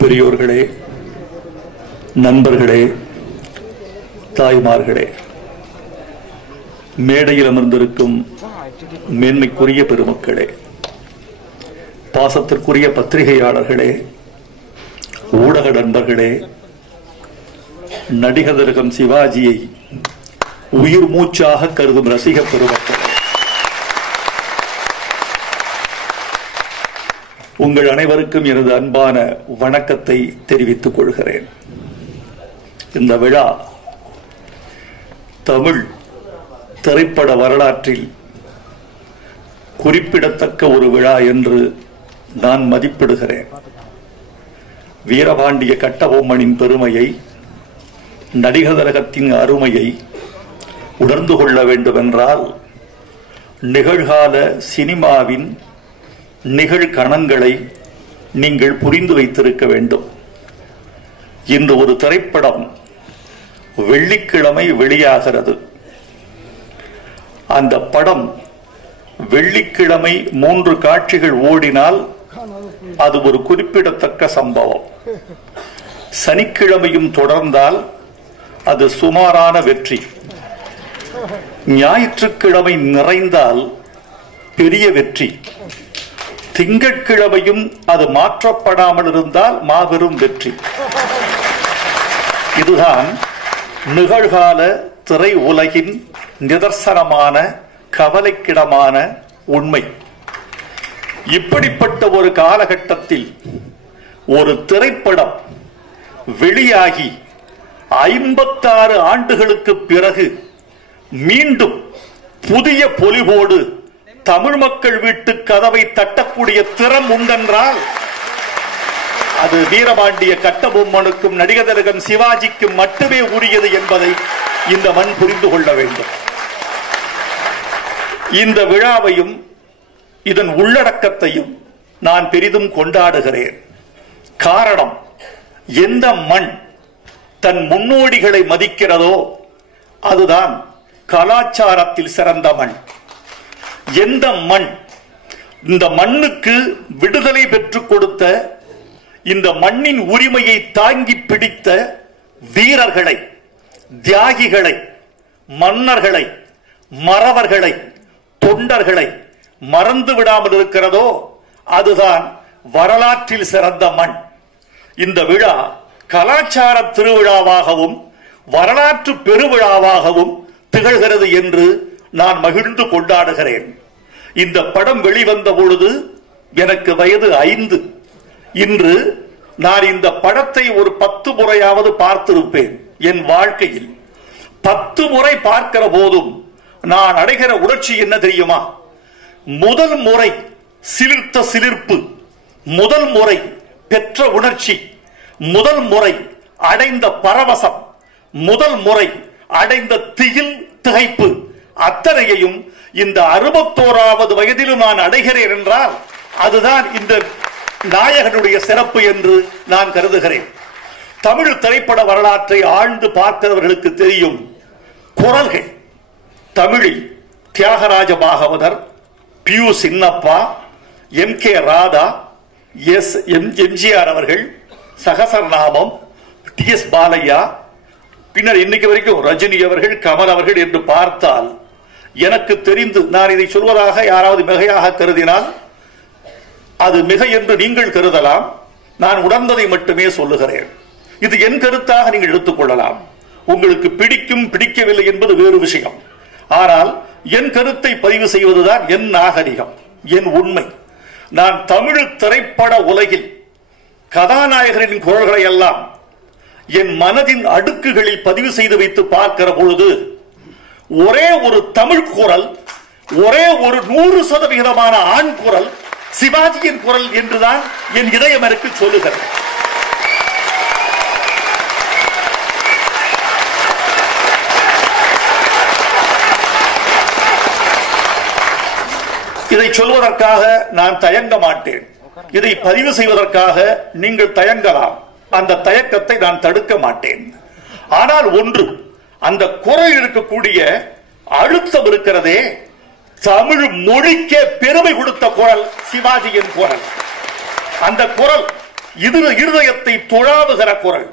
பெரியோர்களே நண்பர்களே தாய்மார்களே மேடையில் அமர்ந்திருக்கும் மேன்மைக்குரிய பெருமக்களே பாசத்திற்குரிய பத்திரிகையாளர்களே ஊடக நண்பர்களே நடிகர் திலகம் சிவாஜியை உயிர் மூச்சாக கருதும் ரசிக பெருமக்கள் உங்கள் அனைவருக்கும் எனது அன்பான வணக்கத்தை தெரிவித்துக் கொள்கிறேன். இந்த விழா தமிழ் திரைப்பட வரலாற்றில் குறிப்பிடத்தக்க ஒரு விழா என்று நான் மதிப்பிடுகிறேன். வீரபாண்டிய கட்டபொம்மனின் பெருமையை நடிகதரகத்தின் அருமையை உணர்ந்து கொள்ள வேண்டுமென்றால் நிகழ்கால சினிமாவின் நிகழ்கணங்களை நீங்கள் புரிந்து வைத்திருக்க வேண்டும். இன்று ஒரு திரைப்படம் வெள்ளிக்கிழமை வெளியாகிறது. அந்த படம் வெள்ளிக்கிழமை மூன்று காட்சிகள் ஓடினால் அது ஒரு குறிப்பிடத்தக்க சம்பவம். சனிக்கிழமையும் தொடர்ந்தால் அது சுமாரான வெற்றி. ஞாயிற்றுக்கிழமை நிறைந்தால் பெரிய வெற்றி. திங்கட்கிழமையும் அது மாற்றப்படாமல் இருந்தால் மாபெரும் வெற்றி. இதுதான் நிகழ்கால திரை உலகின் நிதர்சனமான கவலைக்கிடமான உண்மை. இப்படிப்பட்ட ஒரு காலகட்டத்தில் ஒரு திரைப்படம் வெளியாகி ஐம்பத்தாறு ஆண்டுகளுக்கு பிறகு மீண்டும் புதிய பொலிவோடு தமிழ் மக்கள் வீட்டு கதவை தட்டக்கூடிய திறம் உண்டென்றால் அது வீரபாண்டிய கட்டபொம்மனுக்கும் நடிகதரகம் சிவாஜிக்கும் மட்டுமே உரியது என்பதை இந்த மண் புரிந்து கொள்ள வேண்டும். இந்த விழாவையும் இதன் உள்ளடக்கத்தையும் நான் பெரிதும் கொண்டாடுகிறேன். காரணம் எந்த மண் தன் முன்னோடிகளை மதிக்கிறதோ அதுதான் கலாச்சாரத்தில் சிறந்த மண். எந்த மண்? இந்த மண்ணுக்கு விடுதலை பெற்றுக் கொடுத்த இந்த மண்ணின் உரிமையை தாங்கி பிடித்த வீரர்களை தியாகிகளை மன்னர்களை மறவர்களை தொண்டர்களை மறந்து விடாமல் இருக்கிறதோ அதுதான் வரலாற்றில் சிறந்த மண். இந்த விழா கலாச்சார திருவிழாவாகவும் வரலாற்று பெருவிழாவாகவும் திகழ்கிறது என்று நான் மகிழ்ந்து கொண்டாடுகிறேன். இந்த படம் வெளிவந்த பொழுது எனக்கு வயது ஐந்து. இன்று நான் இந்த படத்தை ஒரு பத்து முறையாவது பார்த்திருப்பேன் என் வாழ்க்கையில். பத்து முறை பார்க்கிற போதும் நான் அடைகிற உணர்ச்சி என்ன தெரியுமா? முதல் முறை சிலிர்த்த சிலிர்ப்பு முதல் முறை பெற்ற உணர்ச்சி முதல் முறை அடைந்த பரவசம் முதல் முறை அடைந்த திகில் திகைப்பு. அத்தனையையும் இந்த அறுபத்தோராவது வயதிலும் நான் அடைகிறேன் என்றால் அதுதான் இந்த நாயகனுடைய சிறப்பு என்று நான் கருதுகிறேன். தமிழ் திரைப்பட வரலாற்றை ஆழ்ந்து பார்க்கிறவர்களுக்கு தெரியும் குரல்கள். தமிழில் Thyagaraja Bhagavathar P U Chinnappa M K Radha S M MGR அவர்கள் சகசரநாமம் டி எஸ் பாலையா பின்னர் இன்னைக்கு வரைக்கும் ரஜினி அவர்கள் கமல் அவர்கள் என்று பார்த்தால் எனக்கு தெரிந்து நான் இதை சொல்வதாக யாராவது மிகையாக கருதினால் அது மிகை என்று நீங்கள் கருதலாம். நான் உணர்ந்ததை மட்டுமே சொல்லுகிறேன். இது என் கருத்தாக நீங்கள் எடுத்துக்கொள்ளலாம் உங்களுக்கு பிடிக்கும் பிடிக்கவில்லை என்பது வேறு விஷயம். ஆனால் என் கருத்தை பதிவு செய்வதுதான் என் நாகரிகம் என் உண்மை. நான் தமிழ் திரைப்பட உலகில் கதாநாயகரின் குரல்களை எல்லாம் என் மனதின் அடுக்குகளில் பதிவு செய்து வைத்து பார்க்கிற பொழுது ஒரே ஒரு தமிழ் குரல் ஒரே ஒரு நூறு சதவிகிதமான ஆண் குரல் சிவாஜியின் குரல் என்றுதான் என் இதயம் எனக்கு சொல்லுகிறது. இதை சொல்வதற்காக நான் தயங்க மாட்டேன். இதை பதிவு செய்வதற்காக நீங்கள் தயங்கலாம். அந்த தயக்கத்தை நான் தடுக்க மாட்டேன். ஆனால் ஒன்று அந்த குறை இருக்கக்கூடிய அழுத்தம் இருக்கிறதே தமிழ் மொழிக்கே பெருமை கொடுத்த குரல் சிவாஜியின் குரல். அந்த குரல் இது இருதயத்தை துழாவுகிற குரல்.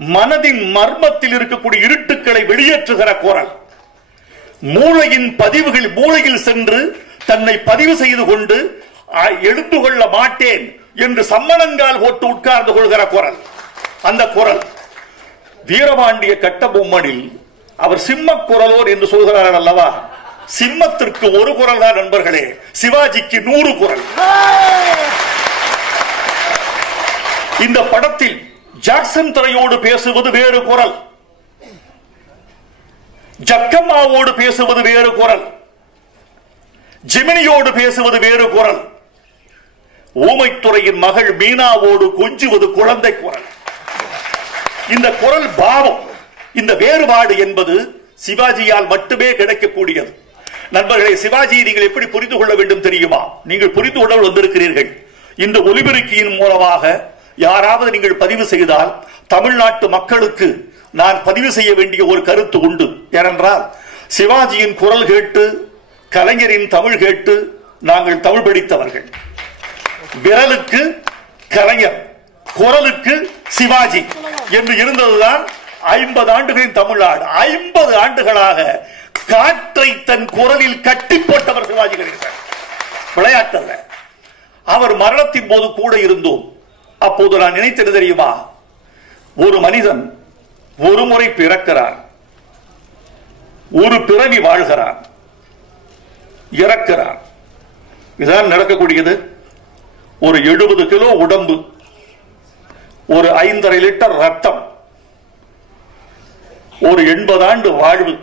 மனதின் மர்மத்தில் இருக்கக்கூடிய இருட்டுக்களை வெளியேற்றுகிற குரல். மூளையின் பதிவுகள் மூளையில் சென்று தன்னை பதிவு செய்து கொண்டு எழுந்து கொள்ள மாட்டேன் என்று சம்மணங்கால் போட்டு உட்கார்ந்து கொள்கிற குரல். அந்த குரல் வீரபாண்டிய கட்டபொம்மனில் அவர் சிம்ம குரலோர் என்று சொல்கிறார்கள் அல்லவா? சிம்மத்திற்கு ஒரு குரல் தான் நண்பர்களே சிவாஜிக்கு நூறு குரல். இந்த படத்தில் ஜாக்சன் துறையோடு பேசுவது வேறு குரல். ஜக்கம்மாவோடு பேசுவது வேறு குரல். ஜெமினியோடு பேசுவது வேறு குரல். ஊமைத்துறையின் மகள் மீனாவோடு கொஞ்சுவது குழந்தை குரல். இந்த குரல் பாவம். இந்த வேறுபாடு என்பது சிவாஜியால் மட்டுமே கிடைக்கக்கூடியது. நண்பர்களே சிவாஜி நீங்கள் எப்படி புரிந்து கொள்ள வேண்டும் தெரியுமா? நீங்கள் புரிந்து கொள்ள வந்திருக்கிறீர்கள். இந்த ஒலிபெருக்கியின் மூலமாக யாராவது நீங்கள் பதிவு செய்தால் தமிழ்நாட்டு மக்களுக்கு நான் பதிவு செய்ய வேண்டிய ஒரு கருத்து உண்டு. ஏனென்றால் சிவாஜியின் குரல் கேட்டு கலைஞரின் தமிழ் கேட்டு நாங்கள் தமிழ் படித்தவர்கள். விரலுக்கு கலைஞர் குரலுக்கு சிவாஜி. என்று இருந்ததுதான் ஐம்பது ஆண்டுகளின் தமிழ்நாடு. ஐம்பது ஆண்டுகளாக காற்றை தன் குரலில் கட்டி போட்டவர் சிவாஜி கணேசன் விளையாட்டல்ல அவர் மரணத்தின் போது கூட இருந்தோம். அப்போது நான் நினைத்தது தெரியுமா? ஒரு மனிதன் ஒரு முறை பிறக்கிறான். ஒரு பிறவி வாழ்கிறான். இறக்கிறான். இதுதான் நடக்கக்கூடியது. ஒரு எழுபது கிலோ உடம்பு. ஒரு ஐந்தரை லிட்டர் ரத்தம் ஒரு எண்பது ஆண்டு வாழ்வு.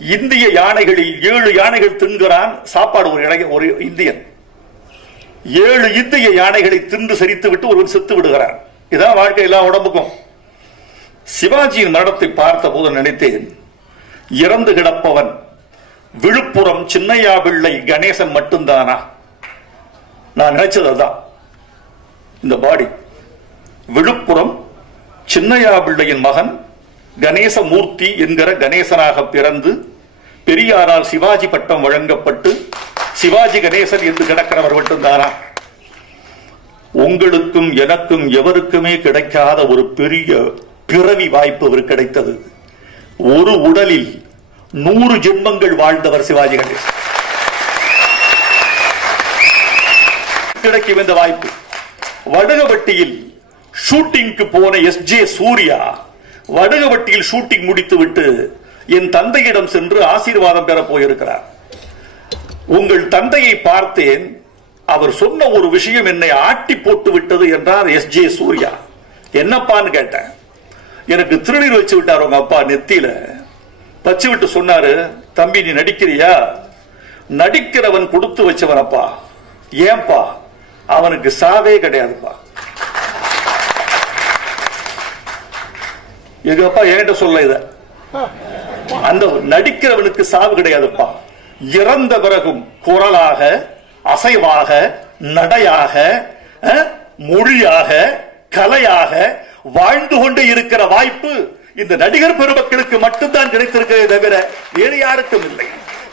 இந்திய யானைகளில் ஏழு யானைகள் தின்கிறான் சாப்பாடு ஒரு இளைய ஒரு இந்தியன். ஏழு இந்திய யானைகளை தின்று சரித்து விட்டு ஒருவன் செத்து விடுகிறான். இதான் வாழ்க்கை எல்லா உடம்புக்கும். சிவாஜியின் மரணத்தை பார்த்த போது நினைத்தேன் இறந்து கிடப்பவன் விழுப்புரம் சின்னையா பிள்ளை கணேசன் மட்டும்தானா? நான் நினைச்சது அதுதான். இந்த பாடி. விழுப்புரம் சின்னையா பிள்ளையின் மகன் கணேசமூர்த்தி என்கிற கணேசனாக பிறந்து பெரியாரால் சிவாஜி பட்டம் வழங்கப்பட்டு சிவாஜி கணேசன் என்று கிடக்கிறவர் மட்டும்தானா? உங்களுக்கும் எனக்கும் எவருக்குமே கிடைக்காத ஒரு பெரிய பிறவி வாய்ப்பு அவர் கிடைத்தது. ஒரு உடலில் நூறு ஜென்மங்கள் வாழ்ந்தவர் சிவாஜி கணேசன். கிடைக்கும் இந்த வாய்ப்பு. வடுகவட்டியில் ஷூட்டிங்க்கு போன எஸ் ஜே சூர்யா வடகவட்டியில் ஷூட்டிங் முடித்துவிட்டு என் தந்தையிடம் சென்று ஆசீர்வாதம் பெற போயிருக்கிறார். உங்கள் தந்தையை பார்த்தேன். அவர் சொன்ன ஒரு விஷயம் என்னை ஆட்டி போட்டு விட்டது என்றார் எஸ் ஜே சூர்யா. என்னப்பான்னு கேட்டேன். எனக்கு திருநீர் வச்சு விட்டார் உங்க அப்பா நெத்தியில. வச்சு விட்டு சொன்னாரு தம்பி நீ நடிக்கிறியா? நடிக்கிறவன் கொடுத்து வச்சவனப்பா. ஏன்பா? அவனுக்கு சாவே கிடையாதுப்பா. எங்க அப்பா என்கிட்ட சொல்ல இத. அந்த நடிக்கிறவனுக்கு சாவு கிடையாதுப்பா. இறந்த பிறகும் குரலாக அசைவாக நடையாக மொழியாக கலையாக வாழ்ந்து கொண்டு இருக்கிற வாய்ப்பு இந்த நடிகர் பெருமக்களுக்கு மட்டும்தான் கிடைத்திருக்கிறதே தவிர வேறு யாருக்கும் இல்லை.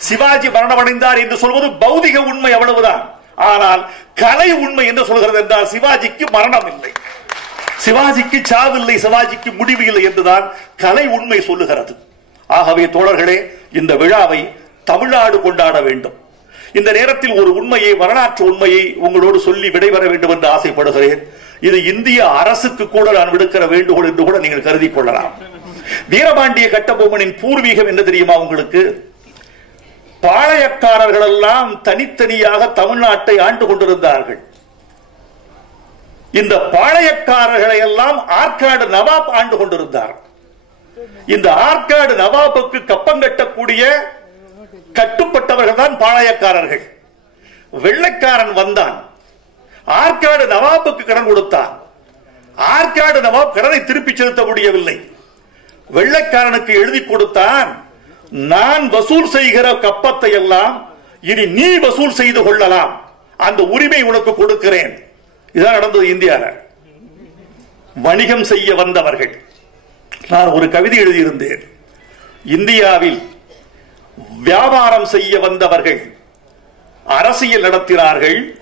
சிவாஜி மரணமடைந்தார் என்று சொல்வது பௌதிக உண்மை அவ்வளவுதான். ஆனால் கலை உண்மை என்று சொல்கிறது என்றால் சிவாஜிக்கு மரணம் இல்லை. சிவாஜிக்கு சாவில்லை சிவாஜிக்கு முடிவு இல்லை என்றுதான் கலை உண்மை சொல்லுகிறது. ஆகவே தோழர்களே இந்த விழாவை தமிழ்நாடு கொண்டாட வேண்டும். இந்த நேரத்தில் ஒரு உண்மையை வரலாற்று உண்மையை உங்களோடு சொல்லி விடைபெற வேண்டும் என்று ஆசைப்படுகிறேன். இது இந்திய அரசுக்கு கூட நான் விடுக்கிற வேண்டுகோள் என்று கூட நீங்கள் கருதி கொள்ளலாம். வீரபாண்டிய கட்டபொம்மனின் பூர்வீகம் என்ன தெரியுமா உங்களுக்கு? பாளையக்காரர்கள் எல்லாம் தனித்தனியாக தமிழ்நாட்டை ஆண்டு கொண்டிருந்தார்கள். இந்த பாளையக்காரர்களை எல்லாம் ஆற்காடு நவாப் ஆண்டு கொண்டிருந்தார். இந்த ஆற்காடு நவாபுக்கு கப்பம் கட்டக்கூடிய கட்டுப்பட்டவர்கள் தான் பாளையக்காரர்கள். வெள்ளைக்காரன் வந்தான். ஆற்காடு நவாபுக்கு கடன் கொடுத்தான். ஆற்காடு நவாப் கடனை திருப்பி செலுத்த முடியவில்லை. வெள்ளைக்காரனுக்கு எழுதி கொடுத்தான் நான் வசூல் செய்கிற கப்பத்தை எல்லாம் இனி நீ வசூல் செய்து கொள்ளலாம். அந்த உரிமை உனக்கு கொடுக்கிறேன். இதான் நடந்தது இந்தியாவில் வணிகம் செய்ய வந்தவர்கள். நான் ஒரு கவிதை எழுதியிருந்தேன். இந்தியாவில் வியாபாரம் செய்ய வந்தவர்கள் அரசியல் நடத்தினார்கள்.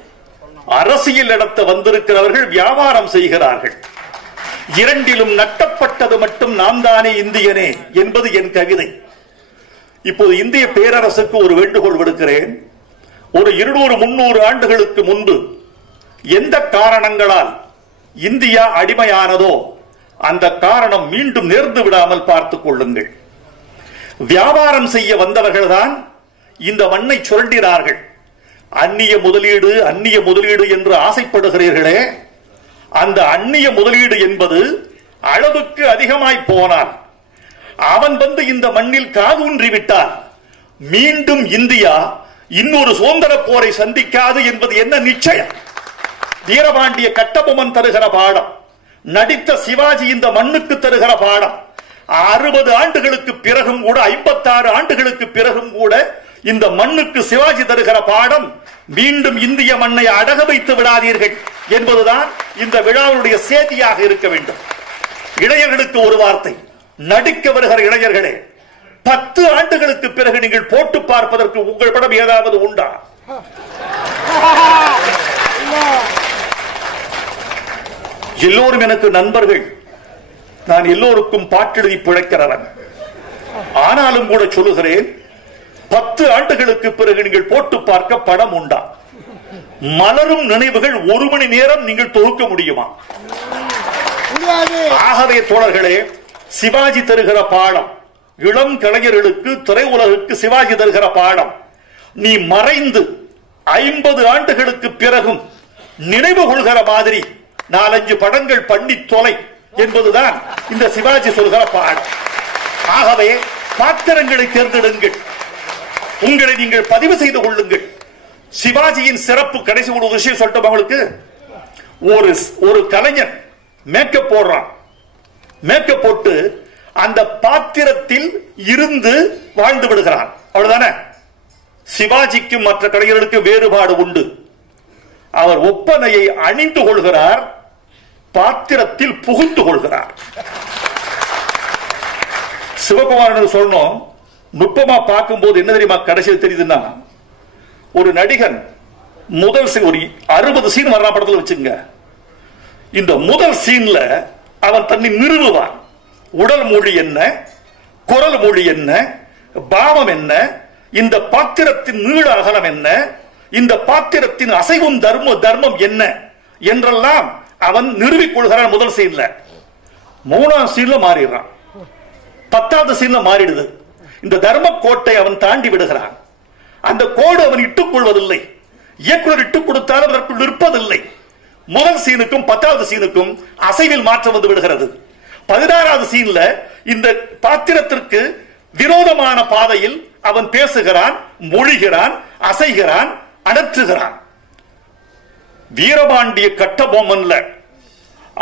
அரசியல் நடத்த வந்திருக்கிறவர்கள் வியாபாரம் செய்கிறார்கள். இரண்டிலும் நட்டப்பட்டது மட்டும் நாம் தானே இந்தியனே என்பது என் கவிதை. இப்போது இந்திய பேரரசுக்கு ஒரு வேண்டுகோள் விடுக்கிறேன். ஒரு இருநூறு முன்னூறு ஆண்டுகளுக்கு முன்பு எந்த காரணங்களால் இந்தியா அடிமையானதோ அந்த காரணம் மீண்டும் நேர்ந்து விடாமல் பார்த்துக் கொள்ளுங்கள். வியாபாரம் செய்ய வந்தவர்கள்தான் இந்த மண்ணை சுரண்டினார்கள். அந்நிய முதலீடு அந்நிய முதலீடு என்று ஆசைப்படுகிறீர்களே அந்த அந்நிய முதலீடு என்பது அளவுக்கு அதிகமாய் போனால் அவன் வந்து இந்த மண்ணில் காதூன்றி விட்டான். மீண்டும் இந்தியா இன்னொரு சுதந்திர போரை சந்திக்காது என்பது என்ன நிச்சயம்? வீரபாண்டிய கட்டபொம்மன் தருகிற பாடம் நடித்த சிவாஜி இந்த மண்ணுக்கு தருகிற பாடம் அறுபது ஆண்டுகளுக்கு பிறகும் கூட ஐம்பத்தாறு ஆண்டுகளுக்கு பிறகும் கூட இந்த மண்ணுக்கு சிவாஜி தருகிற பாடம் மீண்டும் இந்திய மண்ணை அடக வைத்து விடாதீர்கள் என்பதுதான் இந்த விழாவினுடைய செய்தியாக இருக்க வேண்டும். இளைஞர்களுக்கு ஒரு வார்த்தை நடிக்க வருகிற இளைஞர்களே பத்து ஆண்டுகளுக்கு பிறகு நீங்கள் போட்டு பார்ப்பதற்கு உங்கள் படம் ஏதாவது உண்டா? எல்லோரும் எனக்கு நண்பர்கள். நான் எல்லோருக்கும் பாட்டெழுதி பிழைக்கிறவன். ஆனாலும் கூட சொல்லுகிறேன் பத்து ஆண்டுகளுக்கு பிறகு நீங்கள் போட்டு பார்க்க படம் உண்டா? மலரும் நினைவுகள் ஒரு மணி நேரம் நீங்கள் தொகுக்க முடியுமா? ஆகவே தோழர்களே சிவாஜி தருகிற பாடம் இளம் கலைஞர்களுக்கு திரையுலகுக்கு சிவாஜி தருகிற பாடம் நீ மறைந்து ஐம்பது ஆண்டுகளுக்கு பிறகும் நினைவு கொள்கிற மாதிரி நாலஞ்சு படங்கள் பண்ணி தொலை என்பதுதான் இந்த சிவாஜி சொல்கிற பாடம் ஆகவே பாத்திரங்களை தேர்ந்தெடுங்கள். உங்களை நீங்கள் பதிவு செய்து கொள்ளுங்கள். சிவாஜியின் சிறப்பு கடைசி ஒரு விஷயம் சொல்லட்டும் ஒரு ஒரு கலைஞன் மேக்கப் போடுறான். மேக்கப் போட்டு அந்த பாத்திரத்தில் இருந்து வாழ்ந்து விடுகிறான். அவ்வளவுதானே? சிவாஜிக்கும் மற்ற கலைஞர்களுக்கு வேறுபாடு உண்டு. அவர் ஒப்பனையை அணிந்து கொள்கிறார் பாத்திரத்தில் புகுந்து கொள்கிறார். சிவகுமாரன் சொன்னோம் நுட்பமா பார்க்கும்போது என்ன தெரியுமா கடைசியில் தெரியுதுன்னா ஒரு நடிகன் முதல் சீன் ஒரு அறுபது சீன் வர்ற படத்துல வச்சுங்க இந்த முதல் சீன்ல அவன் தன்னை நிறுவுவான். உடல் மொழி என்ன குரல் மொழி என்ன பாவம் என்ன இந்த பாத்திரத்தின் நீள அகலம் என்ன இந்த பாத்திரத்தின் அசைவும் தர்ம தர்மம் என்ன? என்றெல்லாம் அவன் நிறுவிக் கொள்கிறான் முதல் சீன்ல மூணாம் சீன்ல மாறிடுறான். பத்தாவது சீன்ல மாறிடுது. இந்த தர்ம கோட்டை அவன் தாண்டி விடுகிறான். அந்த கோடு அவன் இட்டுக் கொள்வதில்லை. இயக்குனர் இட்டுக் கொடுத்தாலும் அதற்குள் நிற்பதில்லை. முதல் சீனுக்கும் பத்தாவது சீனுக்கும் அசைவில் மாற்றம் வந்து விடுகிறது. பதினாறாவது சீன்ல இந்த பாத்திரத்திற்கு விரோதமான பாதையில் அவன் பேசுகிறான் மொழிகிறான் அசைகிறான் அடற்றுகிறான். வீரபாண்டிய கட்டபொம்மன்ல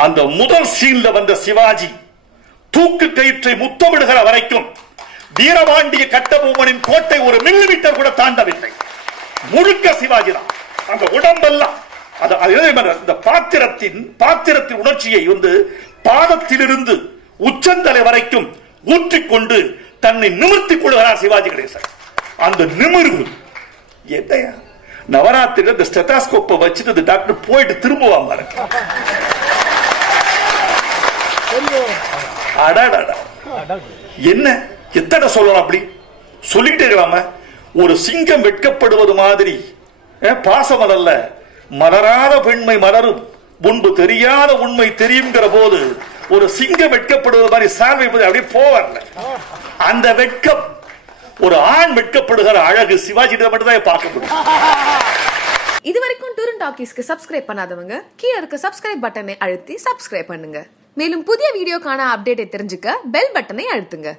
அந்த முதல் சீன்ல வந்த சிவாஜி தூக்கு கயிற்றை முத்தமிடுகிற வரைக்கும் வீரபாண்டிய கட்டபொம்மனின் கோட்டை ஒரு மில்லிமீட்டர் கூட தாண்டவில்லை. முழுக்க சிவாஜி தான் அந்த உடம்பெல்லாம் இந்த பாத்திரத்தின் பாத்திரத்தின் உணர்ச்சியை வந்து பாதத்திலிருந்து உச்சந்தலை வரைக்கும் ஊற்றிக்கொண்டு தன்னை நிமிர்த்திக் கொள்கிறார் சிவாஜி கணேசன். அந்த நிமிர்வு என்னையா? நவராத்திரில இந்த ஸ்டெத்தாஸ்கோப்பை வச்சுட்டு இந்த டாக்டர் போயிட்டு திரும்புவாங்க பாருங்க. என்ன? எத்தனை சொல்லலாம் அப்படி? சொல்லிட்டே இருக்கலாம ஒரு சிங்கம் வெட்கப்படுவது மாதிரி. அஹ், அல்ல. மலராத பெண்மை மலரும். முன்பு தெரியாத உண்மை தெரியுங்கிற போது ஒரு சிங்கம் வெட்கப்படுவது மாதிரி சால்வை அப்படியே போவார்ல அந்த வெட்கம் ஒரு ஆண் வெட்கப்படுகிற அழகு சிவாஜி மட்டும் தான் பார்க்க முடியும். இது வரைக்கும் டூரன் டாக்கீஸ்க்கு சப்ஸ்கிரைப் பண்ணாதவங்க கீழே இருக்க சப்ஸ்கிரைப் பட்டனை அழுத்தி சப்ஸ்கிரைப் பண்ணுங்க. மேலும் புதிய வீடியோக்கான அப்டேட்டை தெரிஞ்சுக்க பெல் பட்டனை அழுத்துங்க.